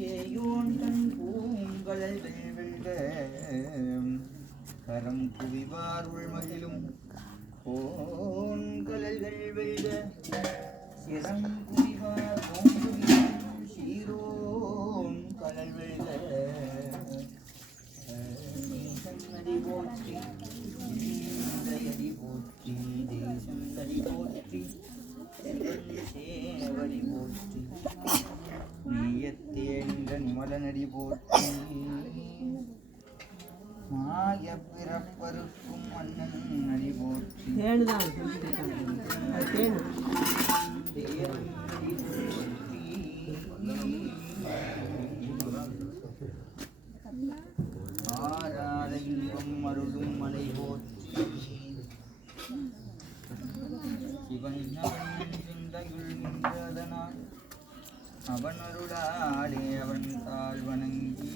சேயோன் பூங்கழல் வெல்வெல்க. கரம் குவிவார் உள்மகிழும் cone கலல்கள் சிரம் குவிவார் பூங்குவியும் சீரோன் கலல் வெல்க. தேசம் போற்றி போற்றி தேசம் போற்றி சேவடி போற்றி. நிமலனடி போற்றி மாய பிறப்பருக்கும் மன்னன் நடி போற்றி நடி போற்றி ஆராத இன்பம் அருளும் மலை போற்றி சிவன் அவன் சிந்தையுள் நின்றதனால் அவன் அருளாலே அவன் தாழ் வணங்கி.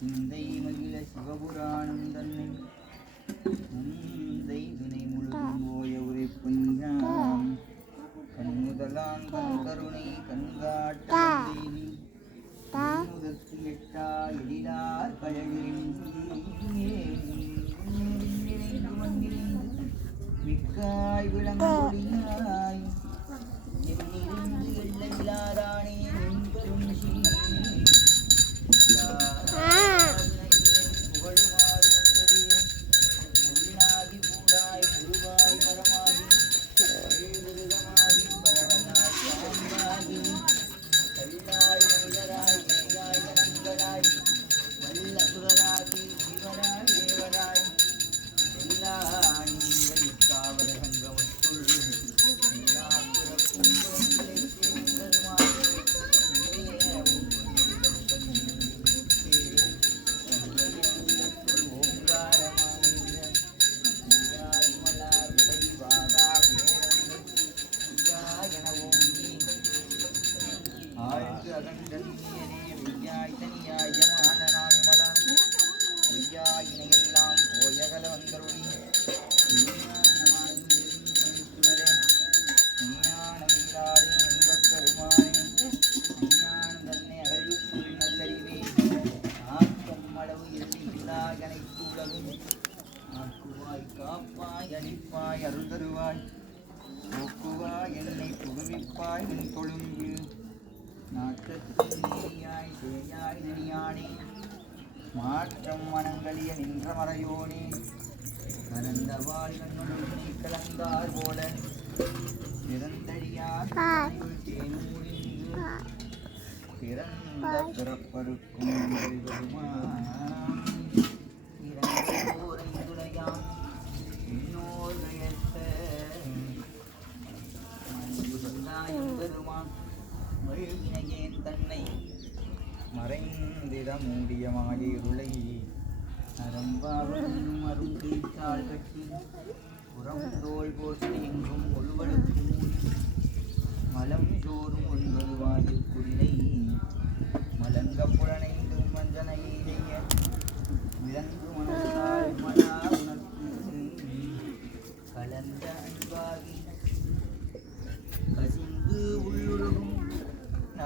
சிந்தை மகிழ சிவபுராணம் தன்னை முந்தை வினை முழுதும் போய உரை புஞ்சாம் கண்முதலான் கருணை கண்காட்டி முதற்கு எட்டா எழிலார் மிக்காய் விளங்க காப்பாய் அழிப்பாய் அருள் தருவாய் போக்குவாய் என்னை புகுவிப்பாய் உன் கொழும்பு மாற்றம் மனங்களிய நின்ற மறையோனே கலந்த வாழ்வனுள் நீ கலந்தார் போல பிறந்தடியார் பிறந்த பிறப்பருக்கும் பெருமான் துணையாம் இன்னோர் நயத்த பெருமான் வழிவினையே தன்னை. மறைந்திட மூடிய மாயிருளை நரம்பாவனும் அருள் தீட்டாள் கட்டி. புறந்தோள் போட்டு எங்கும் ஒருவனுக்கு. மலம் சோறும் ஒன்பது வாயில்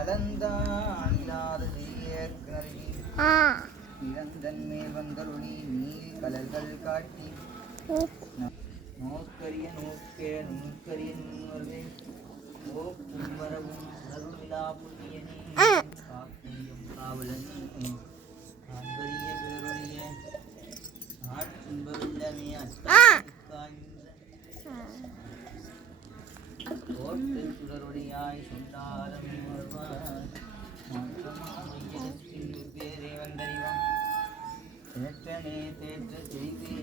நலந்தான் இல்லாதது ஏற்கனவே இறந்தன் மேல் வந்தருளி நீல் கலர்கள் காட்டி. நோக்கரிய நோக்கே நுண்கரிய நுண்ணுணர்வே ஓக்கும் வரவும் அருளிலா புண்ணியனே. காக்கும் காவலன் காண்பரிய பேரொழிய. ஆற்றும்பவில்லமே கருணையாய் சுடரொடியாய் சொன்னாரம் பேரே வந்தறிவம் தேற்றனே தேற்ற செய்தே